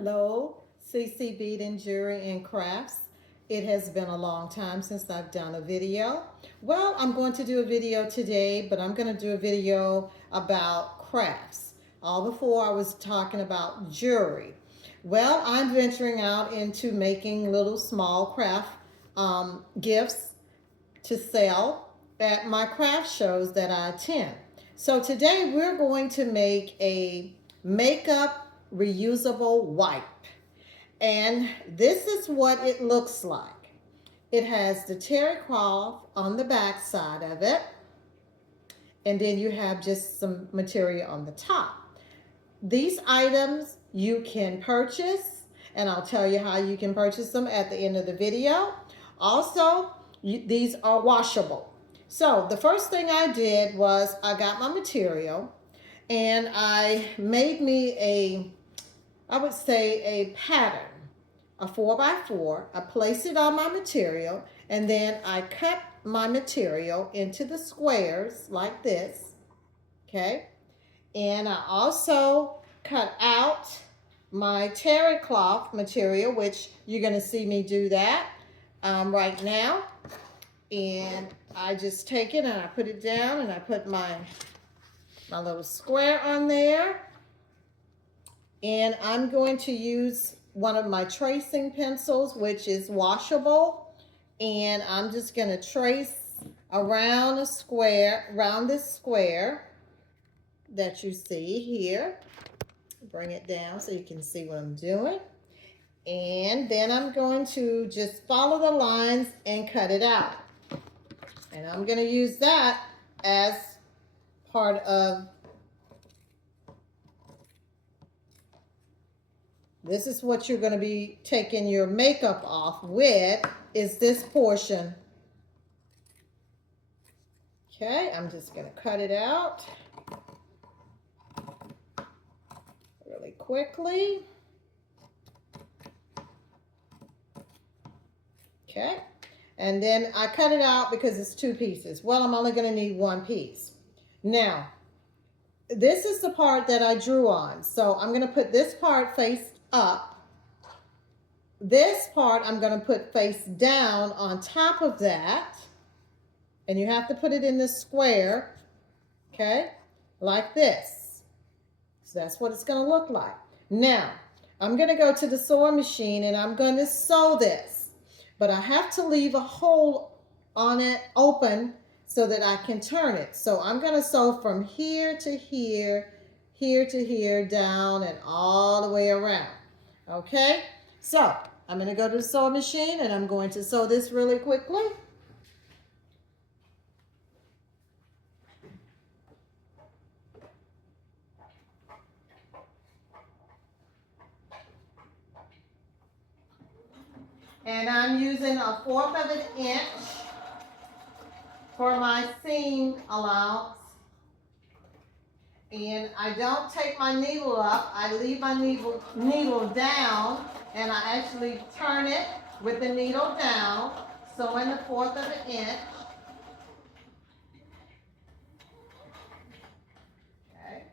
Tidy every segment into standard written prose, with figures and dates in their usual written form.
Hello, CC Bead and Jewelry and Crafts. It has been a long time since I've done a video. Well, I'm going to do a video today, but I'm going to do a video about crafts. All before I was talking about jewelry. Well, I'm venturing out into making little small craft gifts to sell at my craft shows that I attend. So today we're going to make a makeup reusable wipe. And this is what it looks like. It has the terry cloth on the back side of it. And then you have just some material on the top. These items you can purchase, and I'll tell you how you can purchase them at the end of the video. Also, these are washable. So the first thing I did was I got my material and I made me I would say a pattern, a 4x4. I placed it on my material and then I cut my material into the squares like this, okay? And I also cut out my terry cloth material, which you're gonna see me do that right now. And I just take it and I put it down and I put my little square on there. And I'm going to use one of my tracing pencils, which is washable. And I'm just going to trace around this square that you see here. Bring it down so you can see what I'm doing. And then I'm going to just follow the lines and cut it out. And I'm going to use that as part of, this is what you're going to be taking your makeup off with, is this portion. Okay, I'm just going to cut it out really quickly. Okay, and then I cut it out because it's 2 pieces. Well, I'm only going to need 1 piece. Now, this is the part that I drew on. So I'm going to put this part face up. This part I'm going to put face down on top of that. And you have to put it in this square, okay, like this. So that's what it's going to look like. Now, I'm going to go to the sewing machine and I'm going to sew this. But I have to leave a hole on it open so that I can turn it. So I'm going to sew from here to here, here to here, down and all the way around. Okay, so I'm going to go to the sewing machine and I'm going to sew this really quickly. And I'm using 1/4 of an inch for my seam allowance. And I don't take my needle up, I leave my needle down, and I actually turn it with the needle down, sewing 1/4 of an inch. Okay.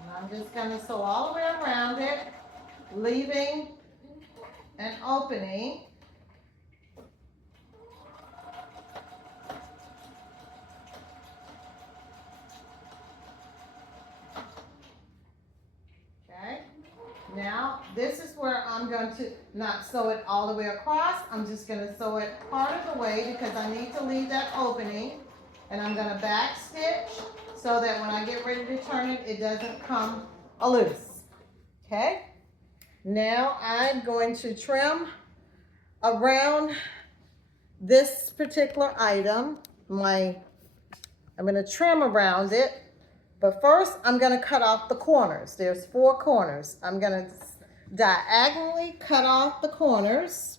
And I'm just going to sew all the way around it, leaving an opening. Okay, now this is where I'm going to not sew it all the way across. I'm just going to sew it part of the way because I need to leave that opening. And I'm going to back stitch so that when I get ready to turn it, it doesn't come loose. Okay. Now I'm going to trim around this particular item. I'm going to trim around it, but first I'm going to cut off the corners. There's 4 corners. I'm going to diagonally cut off the corners.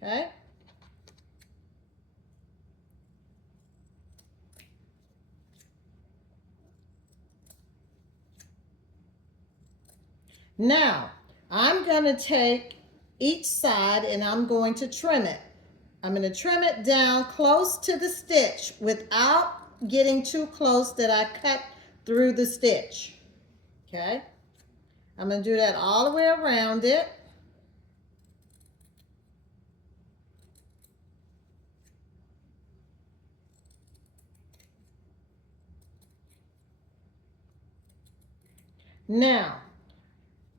Okay. Now, I'm going to take each side and I'm going to trim it. I'm going to trim it down close to the stitch without getting too close that I cut through the stitch. Okay? I'm going to do that all the way around it. Now,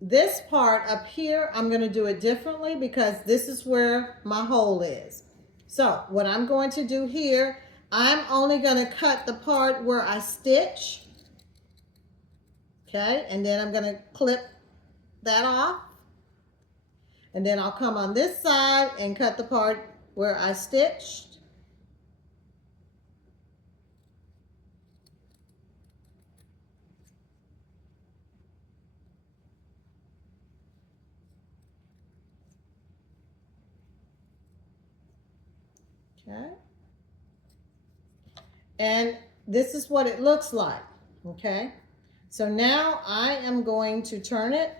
this part up here, I'm going to do it differently because this is where my hole is. So what I'm going to do here, I'm only going to cut the part where I stitch. Okay, and then I'm going to clip that off. And then I'll come on this side and cut the part where I stitched. Okay. And this is what it looks like. Okay. So now I am going to turn it.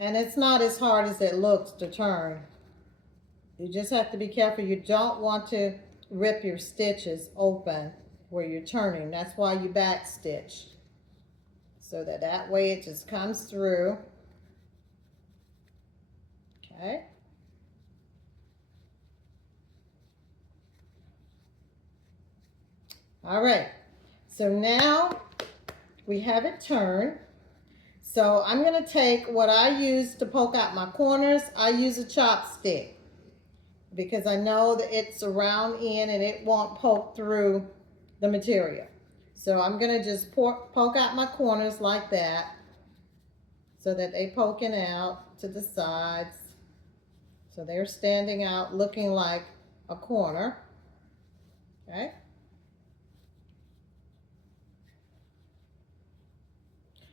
And it's not as hard as it looks to turn. You just have to be careful. You don't want to rip your stitches open where you're turning. That's why you back stitch. So that way it just comes through. Okay. All right. So now we have it turned. So I'm going to take what I use to poke out my corners. I use a chopstick because I know that it's a round end and it won't poke through the material. So I'm going to just poke out my corners like that so that they're poking out to the sides. So they're standing out looking like a corner. Okay.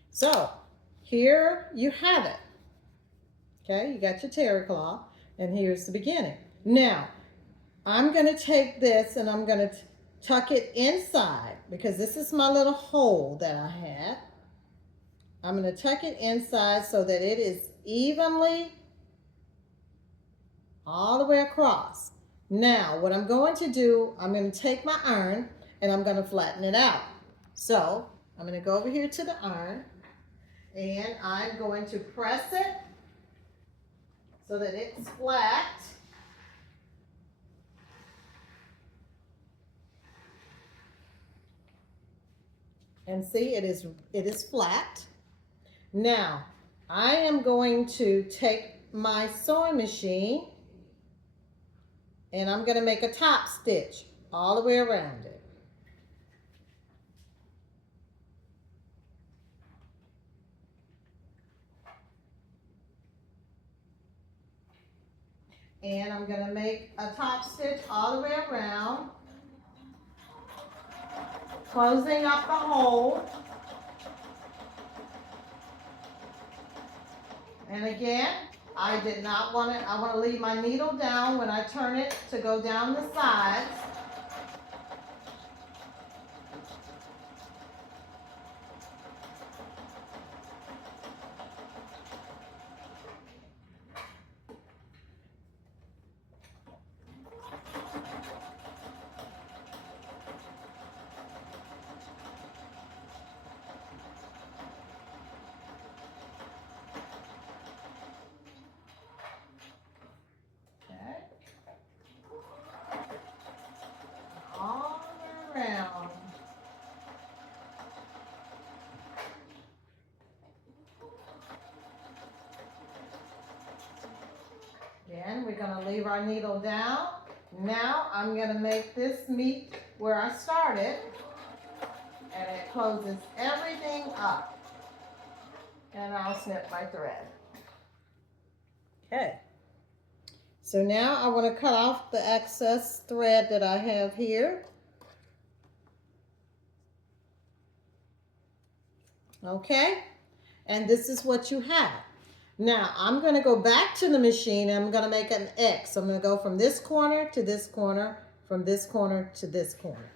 So here you have it. Okay, you got your terry cloth, and here's the beginning. Now, I'm going to take this and I'm going to tuck it inside because this is my little hole that I had. I'm going to tuck it inside so that it is evenly all the way across. Now, what I'm going to do, I'm going to take my iron and I'm going to flatten it out. So, I'm going to go over here to the iron and I'm going to press it so that it's flat. And see, it is flat. Now, I am going to take my sewing machine and I'm going to make a top stitch all the way around it. And I'm going to make a top stitch all the way around, closing up the hole. And again, I did not want it, I want to leave my needle down when I turn it to go down the sides. All around. Again, we're going to leave our needle down. Now I'm going to make this meet where I started, and it closes everything up. And I'll snip my thread. Okay. So now I want to cut off the excess thread that I have here. Okay, and this is what you have. Now I'm going to go back to the machine and I'm going to make an X. I'm going to go from this corner to this corner, from this corner to this corner.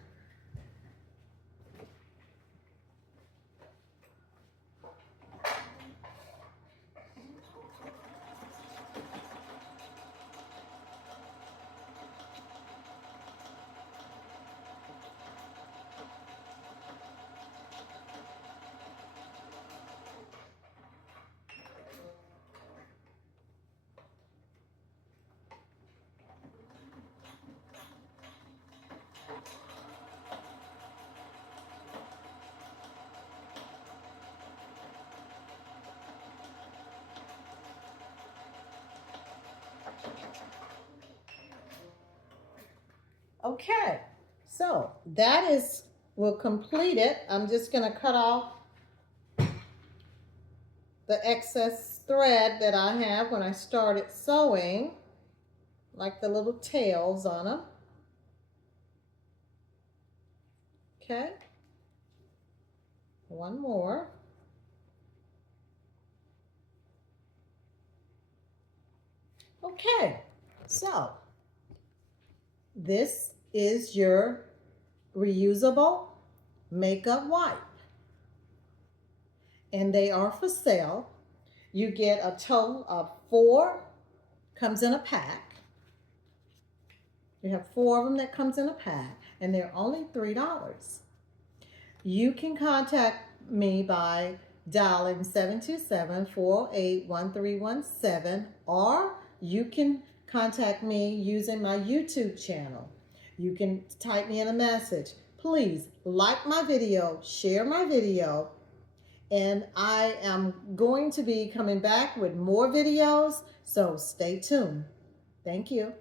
Okay, so we'll complete it. I'm just going to cut off the excess thread that I have when I started sewing, like the little tails on them. Okay, one more. Okay, so this is your reusable makeup wipe, and they are for sale. You get a total of 4, comes in a pack. You have 4 of them that comes in a pack, and they're only $3. You can contact me by dialing 727-408-1317, or you can contact me using my YouTube channel. You can type me in a message. Please like my video, share my video, and I am going to be coming back with more videos, so stay tuned. Thank you.